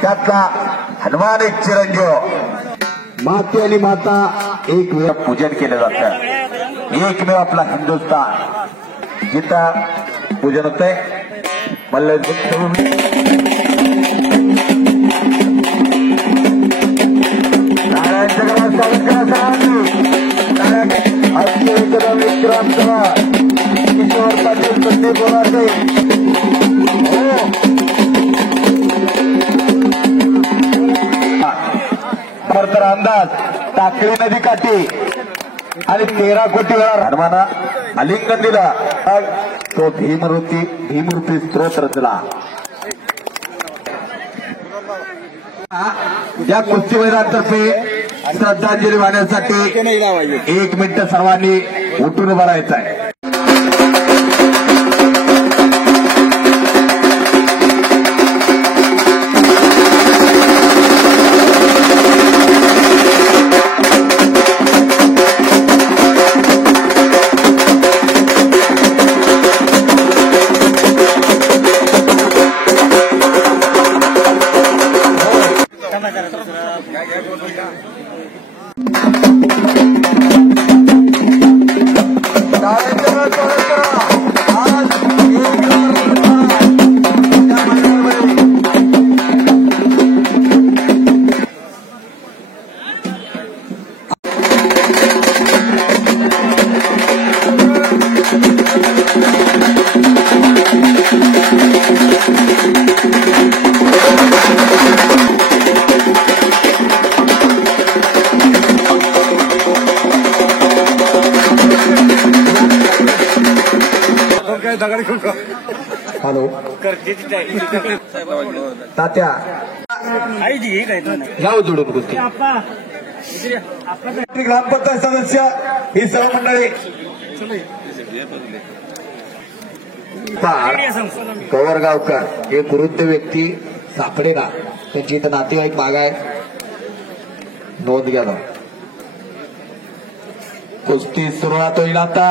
त्यातला हनुमान एक चिरंजीव माते आणि माता एक वेळ पूजन केलं जातं. एकमेव आपला हिंदुस्थान जिथं पूजन होतंय मल्ल विक्रांत किशोर पाटील संदीप बोराटे तर अंदाज टाकळी नदी काठी आणि 13 कोटी वेळा हनुमाना आलिंगन दिला. तो भीमरूपी स्त्रोत रचला. या कुस्ती मैदानातर्फे श्रद्धांजली वाहण्यासाठी 1 मिनिट सर्वांनी उठून उभं राहायचं आहे. हॅलो तात्या गाव जोडून कुस्ती ग्रामपंचायत सदस्य ही सर्व मंडळी गौरगावकर एक वृद्ध व्यक्ती सापडेना त्यांची इथं नातेवाईक माग आहे. नोंद घ्या. कुस्ती सुरुवात होईल आता.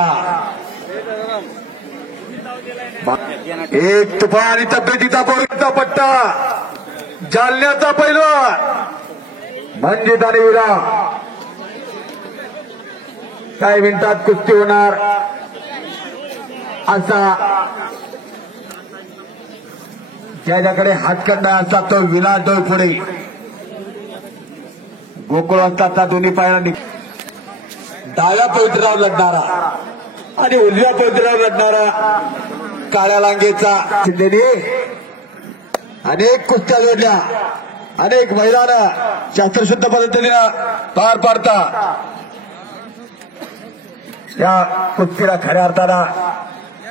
एक तुफान तब्येतीचा बोरीचा पट्टा जालन्याचा पैलवान म्हणजे दानवीरा. काही मिनिटात कुस्ती होणार असा ज्याच्याकडे हातखंडा असता तो विलास डोईपुढे गोकुळ असताचा दोन्ही पायाला डाव्या पवित्रावर लढणारा आणि उजव्या पवित्रावर लढणारा काळ्या लांगेचा शिंदेने अनेक कुस्त्या जोडल्या. अनेक महिलांना शास्त्रशुद्ध पद्धतीने पार पाडता. या कुस्तीला खऱ्या अर्थाला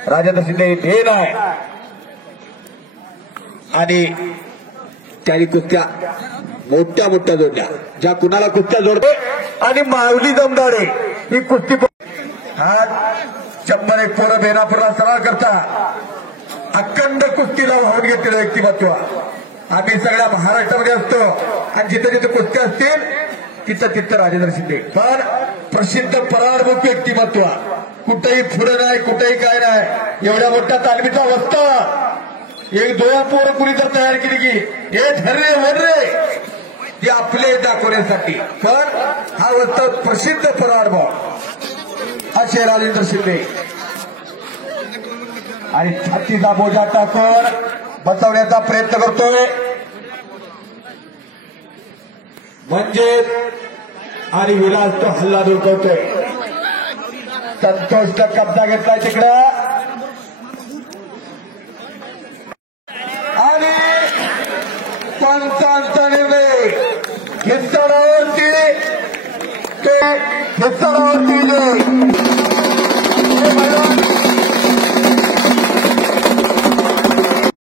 राजेंद्र शिंदे देण आहे आणि त्यांनी कुस्त्या मोठ्या मोठ्या जोडल्या. ज्या कुणाला कुस्त्या जोडते आणि माऊली दमदारे ही कुस्ती आज 101 पोरं बेनापूरला सराव करता अखंड कुस्तीला वाहून घेतलेलं व्यक्तिमत्व. आम्ही सगळ्या महाराष्ट्रामध्ये असतो आणि जिथे जिथे कुस्त्या असतील तिथं तिथं राजेंद्र शिंदे. पण प्रसिद्ध पराडमुख व्यक्तिमत्व. कुठेही पुढं नाही, कुठेही काय नाही. एवढ्या मोठ्या तालमीचा वस्ता 1-2 पोरं कुणी जर तयार केली की हे ठरले वररे ते आपले दाखवण्यासाठी. पण हा वस्ता प्रसिद्ध पराडमुख असे राजेंद्र शिंदे. आणि छातीचा बोजा टाकून बसवण्याचा प्रयत्न करतोय म्हणजे आणि विराज तो हल्ला धुडकवतोय. संतोषचा कब्जा घेतलाय तिकडं आणि पंचांचा निर्णय हिस्सारावरती